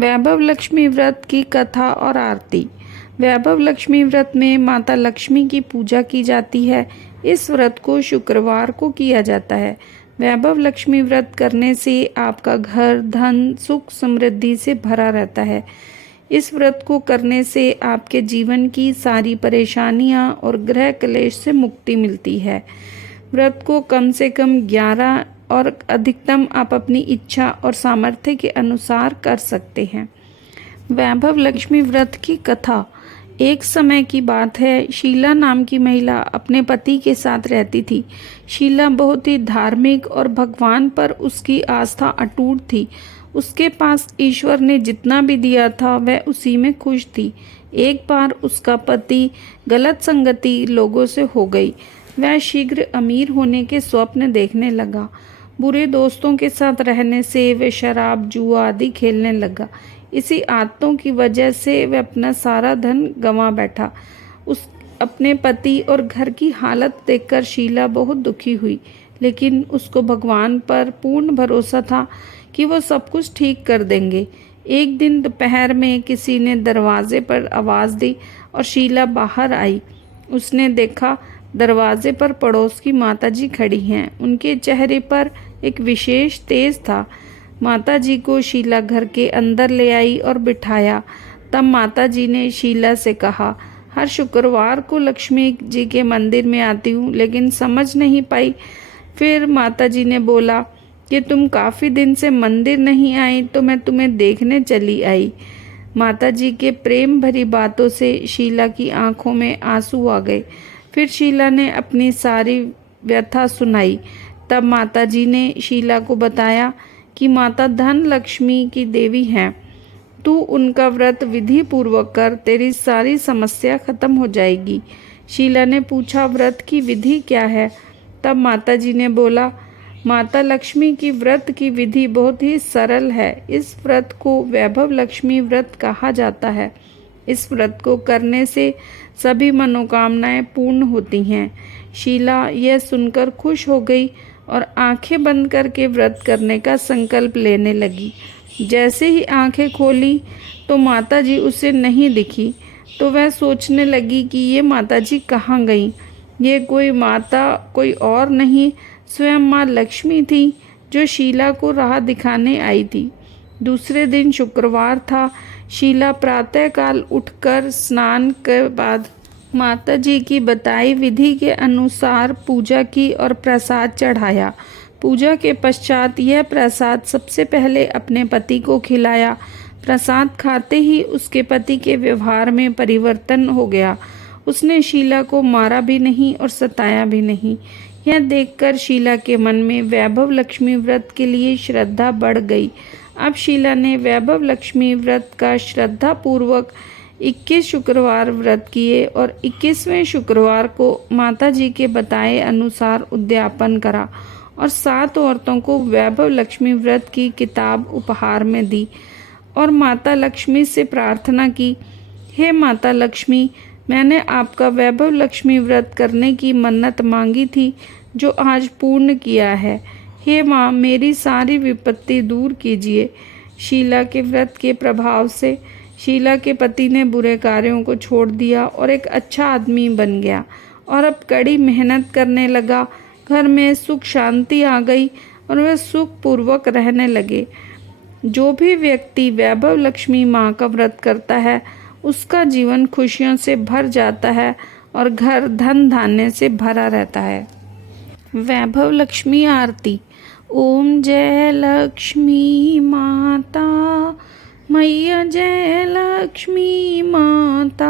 वैभव लक्ष्मी व्रत की कथा और आरती। वैभव लक्ष्मी व्रत में माता लक्ष्मी की पूजा की जाती है। इस व्रत को शुक्रवार को किया जाता है। वैभव लक्ष्मी व्रत करने से आपका घर धन सुख समृद्धि से भरा रहता है। इस व्रत को करने से आपके जीवन की सारी परेशानियां और ग्रह क्लेश से मुक्ति मिलती है। व्रत को कम से कम 11 और अधिकतम आप अपनी इच्छा और सामर्थ्य के अनुसार कर सकते हैं। वैभव लक्ष्मी व्रत की कथा। एक समय की बात है, शीला नाम की महिला अपने पति के साथ रहती थी। शीला बहुत ही धार्मिक और भगवान पर उसकी आस्था अटूट थी। उसके पास ईश्वर ने जितना भी दिया था वह उसी में खुश थी। एक बार उसका पति गलत संगति लोगों से हो गई। वह शीघ्र अमीर होने के स्वप्न देखने लगा। बुरे दोस्तों के साथ रहने से वह शराब जुआ आदि खेलने लगा। इसी आदतों की वजह से वह अपना सारा धन गंवा बैठा। उस अपने पति और घर की हालत देखकर शीला बहुत दुखी हुई, लेकिन उसको भगवान पर पूर्ण भरोसा था कि वो सब कुछ ठीक कर देंगे। एक दिन दोपहर में किसी ने दरवाजे पर आवाज़ दी और शीला बाहर आई। उसने देखा दरवाजे पर पड़ोस की माताजी खड़ी हैं। उनके चेहरे पर एक विशेष तेज था। माताजी को शीला घर के अंदर ले आई और बिठाया। तब माताजी ने शीला से कहा, हर शुक्रवार को लक्ष्मी जी के मंदिर में आती हूँ, लेकिन समझ नहीं पाई। फिर माताजी ने बोला कि तुम काफ़ी दिन से मंदिर नहीं आई, तो मैं तुम्हें देखने चली आई। माताजी के प्रेम भरी बातों से शीला की आंखों में आंसू आ गए। फिर शीला ने अपनी सारी व्यथा सुनाई। तब माताजी ने शीला को बताया कि माता धन लक्ष्मी की देवी हैं। तू उनका व्रत विधि पूर्वक कर, तेरी सारी समस्या खत्म हो जाएगी। शीला ने पूछा, व्रत की विधि क्या है? तब माताजी ने बोला, माता लक्ष्मी की व्रत की विधि बहुत ही सरल है। इस व्रत को वैभव लक्ष्मी व्रत कहा जाता है। इस व्रत को करने से सभी मनोकामनाएं पूर्ण होती हैं। शीला यह सुनकर खुश हो गई और आंखें बंद करके व्रत करने का संकल्प लेने लगी। जैसे ही आंखें खोली तो माताजी उसे नहीं दिखी। तो वह सोचने लगी कि ये माताजी कहाँ गईं। ये कोई माता कोई और नहीं, स्वयं माँ लक्ष्मी थी, जो शीला को राह दिखाने आई थी। दूसरे दिन शुक्रवार था। शीला प्रातःकाल उठकर स्नान के बाद माताजी की बताई विधि के अनुसार पूजा की और प्रसाद चढ़ाया। पूजा के पश्चात यह प्रसाद सबसे पहले अपने पति को खिलाया। प्रसाद खाते ही उसके पति के व्यवहार में परिवर्तन हो गया। उसने शीला को मारा भी नहीं और सताया भी नहीं। यह देखकर शीला के मन में वैभव लक्ष्मी व्रत के लिए श्रद्धा बढ़ गई। अब शीला ने वैभव लक्ष्मी व्रत का श्रद्धा पूर्वक 21 शुक्रवार व्रत किए और 21वें शुक्रवार को माताजी के बताए अनुसार उद्यापन करा और 7 औरतों को वैभव लक्ष्मी व्रत की किताब उपहार में दी और माता लक्ष्मी से प्रार्थना की, हे माता लक्ष्मी, मैंने आपका वैभव लक्ष्मी व्रत करने की मन्नत मांगी थी, जो आज पूर्ण किया है। हे माँ, मेरी सारी विपत्ति दूर कीजिए। शीला के व्रत के प्रभाव से शीला के पति ने बुरे कार्यों को छोड़ दिया और एक अच्छा आदमी बन गया और अब कड़ी मेहनत करने लगा। घर में सुख शांति आ गई और वे सुख पूर्वक रहने लगे। जो भी व्यक्ति वैभव लक्ष्मी माँ का व्रत करता है, उसका जीवन खुशियों से भर जाता है और घर धन धान्य से भरा रहता है। वैभव लक्ष्मी आरती। ओम जय लक्ष्मी माता, मैया जय लक्ष्मी माता,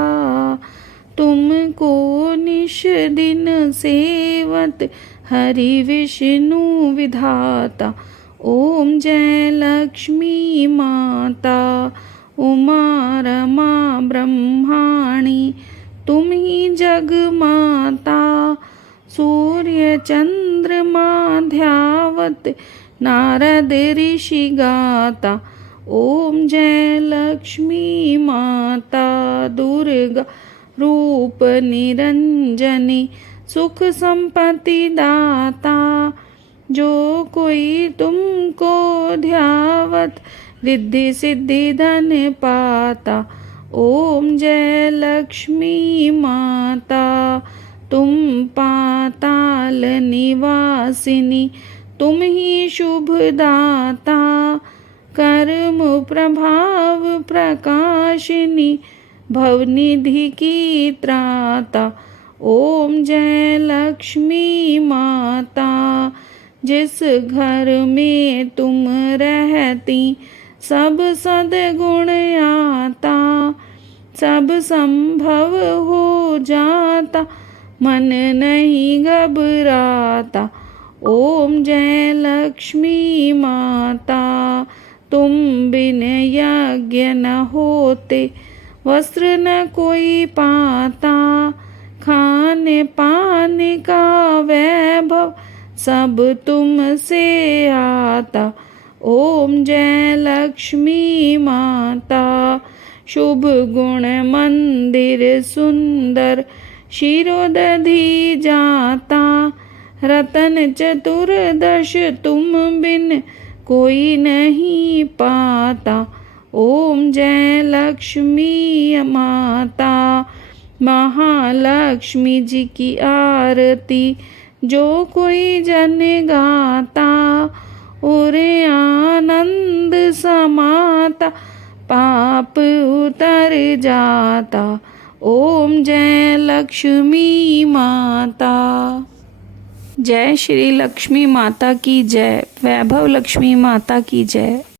तुमको निश दिन सेवत हरि विष्णु विधाता। ओम जय लक्ष्मी माता, उमा रमा ब्रह्माणी, तुम ही जग माता। सूर्य चंद्रमा ध्यावत, नारद ऋषि गाता। ओम जय लक्ष्मी माता, दुर्गा रूप निरंजनी, सुख संपत्ति दाता। जो कोई तुमको ध्यावत, रिद्धि सिद्धि धन पाता। ओम जय लक्ष्मी माता। तुम पाताल निवासिनी, तुम ही शुभ दाता। कर्म प्रभाव प्रकाशिनी, भवनिधि की त्राता। ओम जय लक्ष्मी माता। जिस घर में तुम रहती, सब सद्गुण आता। सब संभव हो जाता, मन नहीं घबराता। ओम जय लक्ष्मी माता। तुम बिन यज्ञ न होते, वस्त्र न कोई पाता। खाने पाने का वैभव, सब तुमसे आता। ओम जय लक्ष्मी माता। शुभ गुण मंदिर सुंदर, शिरोदधि जाता। रतन चतुर्दश तुम बिन कोई नहीं पाता। ओम जय लक्ष्मी माता। महालक्ष्मी जी की आरती जो कोई जन गाता, उरे आनंद समाता, पाप उतर जाता। ओम जय लक्ष्मी माता। जय श्री लक्ष्मी माता की जय। वैभव लक्ष्मी माता की जय।